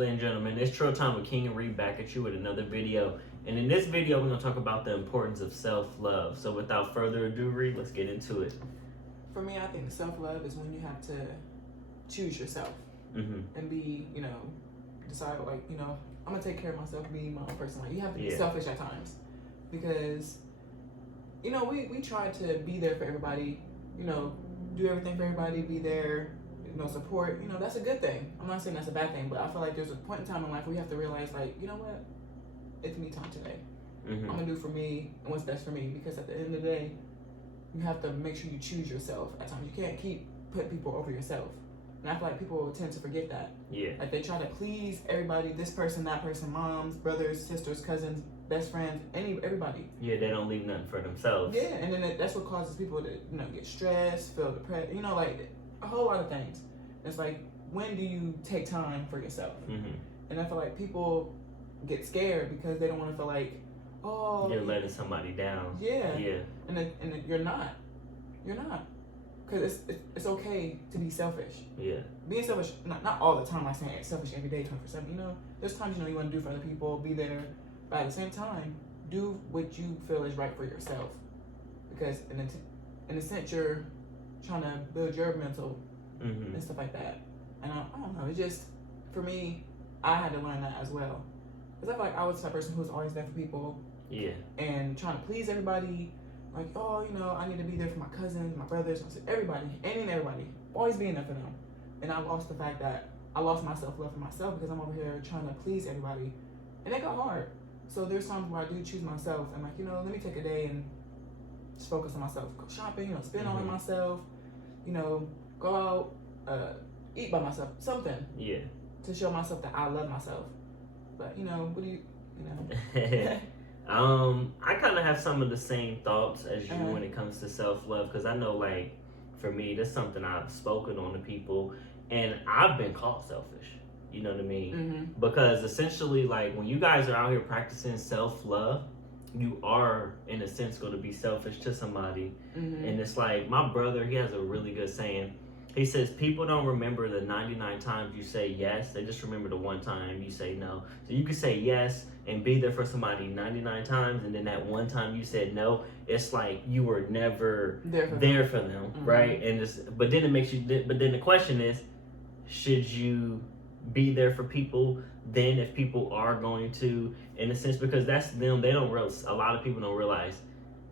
ladies and gentlemen? It's Trill Time with King and Reed back at you with another video. And in this video, we're going to talk about the importance of self-love. So without further ado, Reed, let's get into it. For me, I think self-love is when you have to choose yourself and be, decide, I'm going to take care of myself, be my own person. Like, you have to be selfish at times because, we try to be there for everybody, do everything for everybody, be there, support, that's a good thing. I'm not saying that's a bad thing, but I feel like there's a point in time in life where you have to realize, like, you know what? It's me time today. I'm going to do for me and what's best for me, because at the end of the day, you have to make sure you choose yourself at times. You can't keep putting people over yourself. And I feel like people tend to forget that. Yeah. Like, they try to please everybody, this person, that person, moms, brothers, sisters, cousins, best friends, everybody. Yeah, they don't leave nothing for themselves. Yeah, and then that's what causes people to, get stressed, feel depressed, like a whole lot of things. It's like, when do you take time for yourself? And I feel like people get scared because they don't want to feel like, oh, you're letting somebody down. Yeah. And you're not. You're not. Because it's okay to be selfish. Yeah. Being selfish, not all the time, like saying selfish every day, 24/7. There's times you want to do for other people, be there, but at the same time, do what you feel is right for yourself. Because in a sense, you're trying to build your mental and stuff like that. And I don't know, it's just, for me, I had to learn that as well. Because I feel like I was the type of person who was always there for people. Yeah. And trying to please everybody. Like, oh, I need to be there for my cousins, my brothers, everybody, any and everybody. Always being there for them. And I lost the fact that I lost my self-love for myself because I'm over here trying to please everybody. And it got hard. So there's times where I do choose myself. I'm like, let me take a day and just focus on myself. Go shopping, spend on myself, go out, eat by myself, something. Yeah. To show myself that I love myself. But, what do you. I kind of have some of the same thoughts as you when it comes to self-love, because I know, like, for me, that's something I've spoken on to people, and I've been called selfish. You know what I mean? Because essentially, like, when you guys are out here practicing self-love, you are, in a sense, going to be selfish to somebody. And it's like, my brother, he has a really good saying. He says, people don't remember the 99 times you say yes. They just remember the one time you say no. So you can say yes and be there for somebody 99 times, and then that one time you said no, it's like you were never there for them, right? And but then it makes you. But then the question is, should you be there for people then if people are going to, in a sense, because that's them. They don't realize. A lot of people don't realize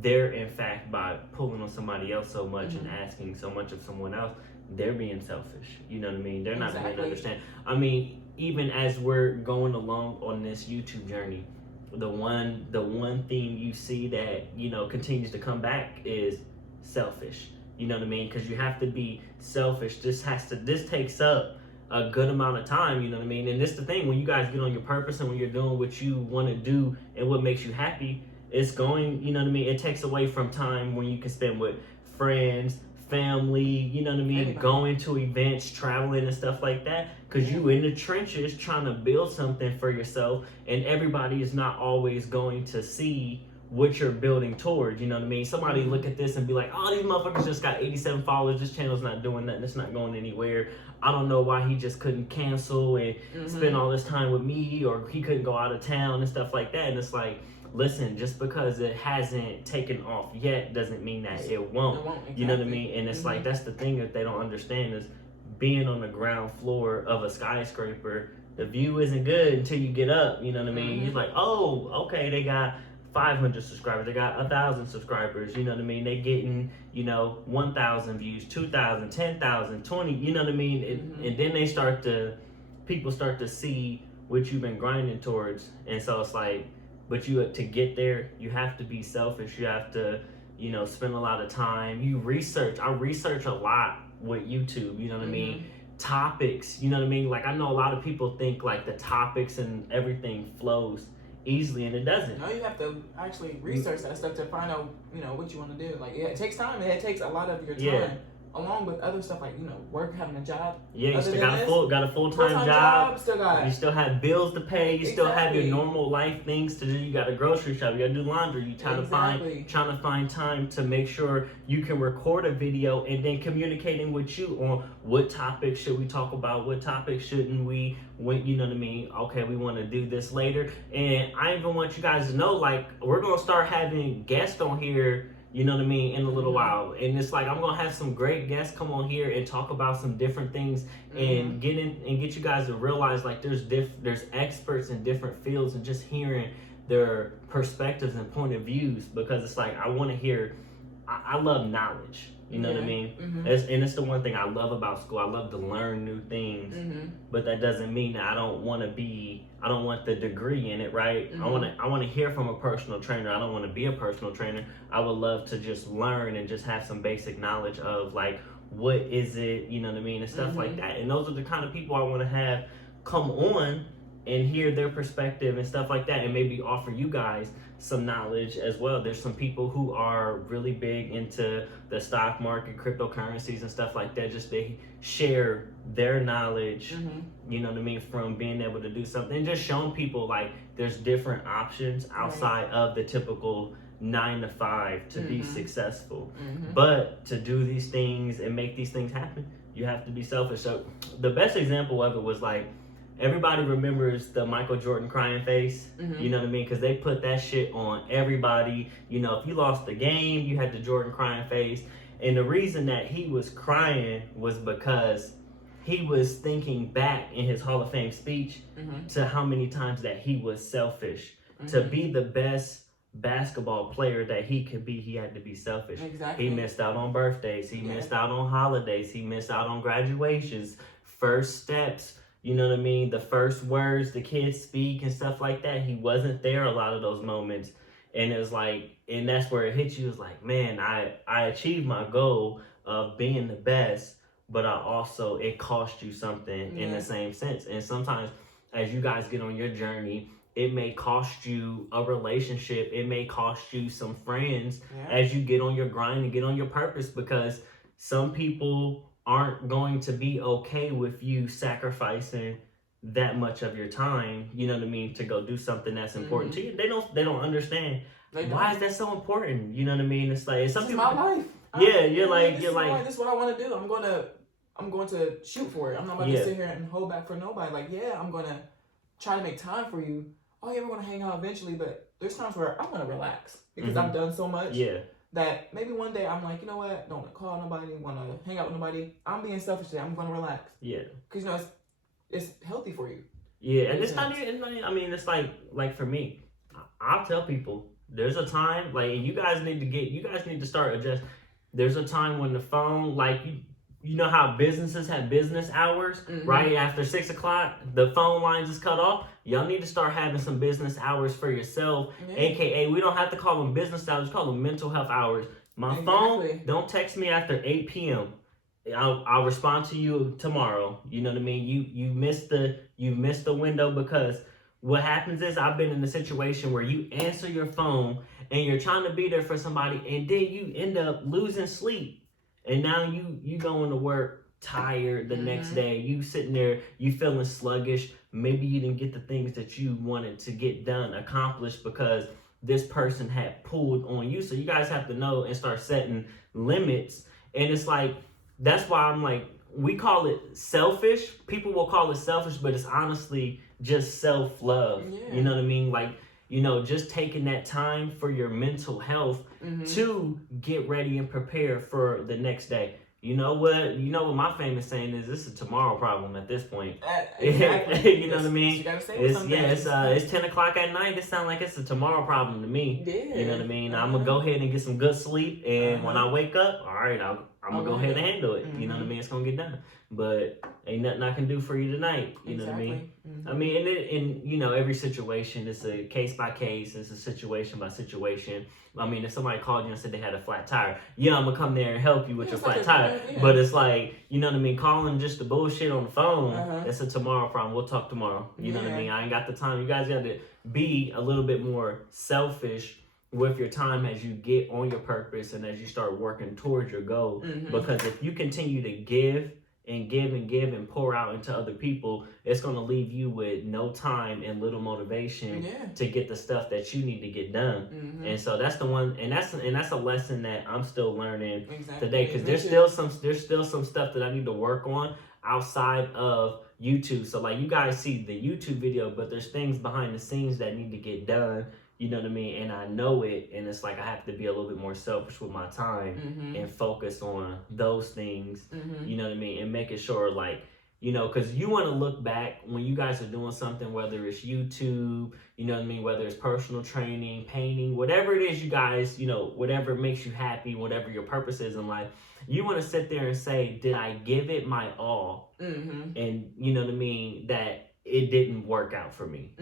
they're, in fact, by pulling on somebody else so much and asking so much of someone else, they're being selfish. You know what I mean? They're not going to understand. I mean, even as we're going along on this YouTube journey, the one theme you see that, continues to come back is selfish. You know what I mean? Because you have to be selfish. This takes up a good amount of time, you know what I mean? And this is the thing, when you guys get on your purpose and when you're doing what you want to do and what makes you happy, it's going, you know what I mean? It takes away from time when you can spend with friends, family, you know what I mean? Anybody. Going to events, traveling and stuff like that. Because you in the trenches trying to build something for yourself, and everybody is not always going to see what you're building towards, you know what I mean? Somebody look at this and be like, oh, these motherfuckers just got 87 followers. This channel's not doing nothing. It's not going anywhere. I don't know why he just couldn't cancel and spend all this time with me, or he couldn't go out of town and stuff like that. And it's like, listen, just because it hasn't taken off yet doesn't mean that it won't. Exactly. You know what I mean? And it's like, that's the thing that they don't understand is being on the ground floor of a skyscraper, the view isn't good until you get up. You know what I mean? You're like, oh, okay, they got 500 subscribers, they got 1,000 subscribers, you know what I mean? They getting, 1,000 views, 2,000, 10,000, 20, you know what I mean? And then people start to see what you've been grinding towards. And so it's like, but to get there, you have to be selfish. You have to, spend a lot of time. I research a lot with YouTube, you know what I mean? Topics, you know what I mean? Like, I know a lot of people think like the topics and everything flows easily, and it doesn't. No, you have to actually research that stuff to find out, what you want to do. Like, it takes time, and it takes a lot of your time along with other stuff like, work, having a job. Yeah, you still got a full-time job. You still have bills to pay. You still have your normal life things to do. You got a grocery shop. You got to do laundry. You trying to find time to make sure you can record a video and then communicating with you on what topics should we talk about, what topics shouldn't we. When, you know what I mean? Okay, we want to do this later. And I even want you guys to know, like, we're gonna start having guests on here. You know what I mean? In a little while. And it's like, I'm going to have some great guests come on here and talk about some different things and get you guys to realize, like, there's experts in different fields, and just hearing their perspectives and point of views, because it's like, I want to hear, I love knowledge. You know what I mean? And it's the one thing I love about school. I love to learn new things, but that doesn't mean that I don't want the degree in it, right? I want to hear from a personal trainer. I don't want to be a personal trainer. I would love to just learn and just have some basic knowledge of, like, what is it, you know what I mean, and stuff like that. And those are the kind of people I want to have come on and hear their perspective and stuff like that, and maybe offer you guys some knowledge as well. There's some people who are really big into the stock market, cryptocurrencies and stuff like that. Just they share their knowledge, you know what I mean, from being able to do something, and just showing people, like, there's different options outside of the typical 9 to 5 to be successful. But to do these things and make these things happen, you have to be selfish. So the best example of it was, like, everybody remembers the Michael Jordan crying face, you know what I mean? Because they put that shit on everybody. You know, if you lost the game, you had the Jordan crying face. And the reason that he was crying was because he was thinking back in his Hall of Fame speech to how many times that he was selfish. To be the best basketball player that he could be, he had to be selfish. He missed out on birthdays. He missed out on holidays. He missed out on graduations, first steps. You know what I mean? The first words the kids speak and stuff like that. He wasn't there a lot of those moments. And it was like, and that's where it hit you. It was like, man, I achieved my goal of being the best, but it cost you something in the same sense. And sometimes as you guys get on your journey, it may cost you a relationship. It may cost you some friends as you get on your grind and get on your purpose, because some people aren't going to be okay with you sacrificing that much of your time, you know what I mean, to go do something that's important to you. They don't understand. Why is that so important? You know what I mean? It's like, some people, my life. This is what I want to do. I'm going to shoot for it. I'm not going to sit here and hold back for nobody. Like, I'm going to try to make time for you. Oh yeah, we're going to hang out eventually, but there's times where I want to relax because I've done so much. That maybe one day I'm like, you know what? Don't want to call nobody, want to hang out with nobody. I'm being selfish today. I'm going to relax. Because, it's healthy for you. And it's not even, I mean, it's like for me, I'll tell people, there's a time, like, you guys need to start adjusting. There's a time when the phone, like, you know how businesses have business hours, right? After 6 o'clock, the phone lines is cut off. Y'all need to start having some business hours for yourself, aka we don't have to call them business hours, call them mental health hours. My phone, don't text me after 8 p.m. I'll respond to you tomorrow. You know what I mean? You missed the window, because what happens is, I've been in a situation where you answer your phone and you're trying to be there for somebody, and then you end up losing sleep, and now you going to work tired the next day. You sitting there, you feeling sluggish. Maybe you didn't get the things that you wanted to get done, accomplished, because this person had pulled on you. So you guys have to know and start setting limits. And it's like, that's why I'm like, we call it selfish. People will call it selfish, but it's honestly just self-love. You know what I mean? Like, just taking that time for your mental health to get ready and prepare for the next day. You know what my famous saying is, this is a tomorrow problem at this point. Exactly. You know what I mean? You gotta say it's 10 o'clock at night. It sounds like it's a tomorrow problem to me. You know what I mean? I'm gonna go ahead and get some good sleep, and when I wake up, all right, I'm gonna go ahead and handle it. You know what I mean? It's gonna get done. But ain't nothing I can do for you tonight. You know what I mean? I mean, and every situation is a case by case. It's a situation by situation. I mean, if somebody called you and said they had a flat tire, I'm gonna come there and help you with your flat tire. But it's like, you know what I mean? Calling just the bullshit on the phone, that's a tomorrow problem. We'll talk tomorrow. You know what I mean? I ain't got the time. You guys got to be a little bit more selfish with your time as you get on your purpose and as you start working towards your goal. Because if you continue to give and give and give and pour out into other people, it's going to leave you with no time and little motivation to get the stuff that you need to get done. And so that's the one, and that's a lesson that I'm still learning today, because there's still some stuff that I need to work on outside of YouTube. So like, you guys see the YouTube video, but there's things behind the scenes that need to get done. You know what I mean? And I know it, and it's like I have to be a little bit more selfish with my time and focus on those things, you know what I mean? And making sure, like, you know, because you want to look back when you guys are doing something, whether it's YouTube, you know what I mean, whether it's personal training, painting, whatever it is you guys, you know, whatever makes you happy, whatever your purpose is in life, you want to sit there and say, did I give it my all? And, you know what I mean, that it didn't work out for me.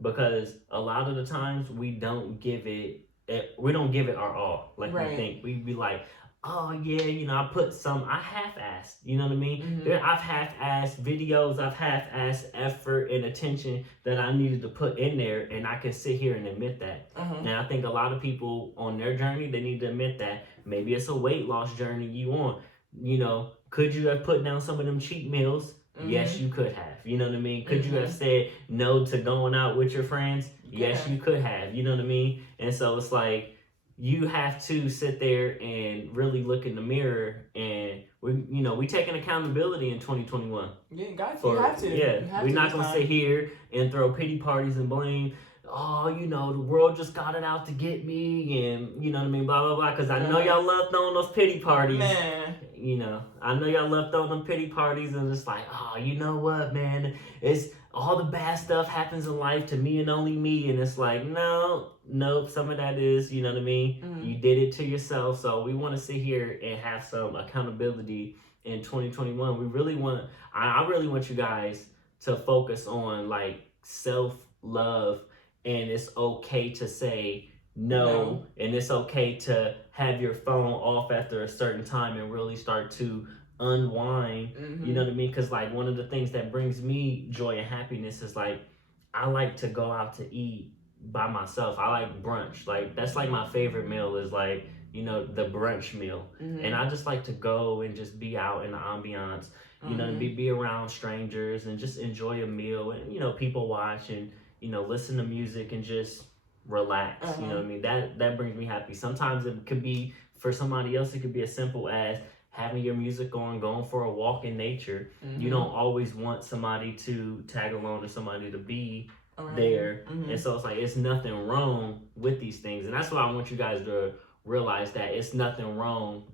Because a lot of the times we don't give it our all. Like, we think, we be like, oh yeah, you know, I half-assed, you know what I mean? I've half-assed videos, I've half-assed effort and attention that I needed to put in there, and I can sit here and admit that. And I think a lot of people on their journey, they need to admit that. Maybe it's a weight loss journey you on. You know, could you have put down some of them cheat meals? Yes, you could have. You know what I mean? Could you have said no to going out with your friends? Yes, you could have. You know what I mean? And so it's like, you have to sit there and really look in the mirror, and we taking accountability in 2021. Yeah, guys, you have to. Yeah, we're not gonna sit here and throw pity parties and blame. Oh, you know, the world just got it out to get me, and you know what I mean, blah blah blah. Because I know y'all love throwing those pity parties. Man. You know, I know y'all love throwing them pity parties, and it's like, oh, you know what, man? It's all the bad stuff happens in life to me and only me, and it's like, nope, some of that is, you know what I mean? You did it to yourself. So we want to sit here and have some accountability in 2021. I really want you guys to focus on like self-love, and it's okay to say no, and it's okay to have your phone off after a certain time and really start to unwind. You know what I mean? Because like, one of the things that brings me joy and happiness is like, I like to go out to eat by myself. I like brunch. Like, that's like my favorite meal is like, you know, the brunch meal. And I just like to go and just be out in the ambiance, you know, be around strangers and just enjoy a meal, and, you know, people watch and, you know, listen to music and just relax. You know what I mean? That brings me happy. Sometimes it could be, for somebody else, it could be as simple as having your music on, going for a walk in nature. You don't always want somebody to tag along or somebody to be there. And so it's like, it's nothing wrong with these things. And that's why I want you guys to realize that it's nothing wrong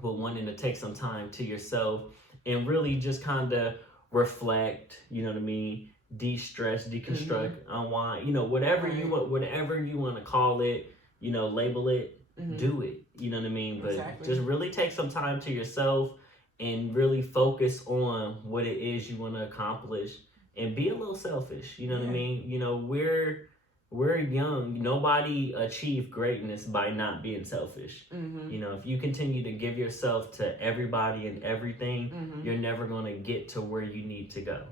with wanting to take some time to yourself and really just kind of reflect, you know what I mean? De-stress, deconstruct, unwind, you know, whatever you want to call it, you know, label it, do it, you know what I mean? But just really take some time to yourself and really focus on what it is you want to accomplish, and be a little selfish, you know what I mean? You know, we're young. Nobody achieved greatness by not being selfish. You know, if you continue to give yourself to everybody and everything, you're never going to get to where you need to go.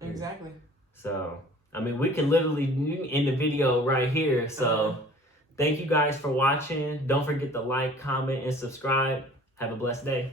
Exactly. So, I mean, we can literally end the video right here. So, thank you guys for watching. Don't forget to like, comment, and subscribe. Have a blessed day.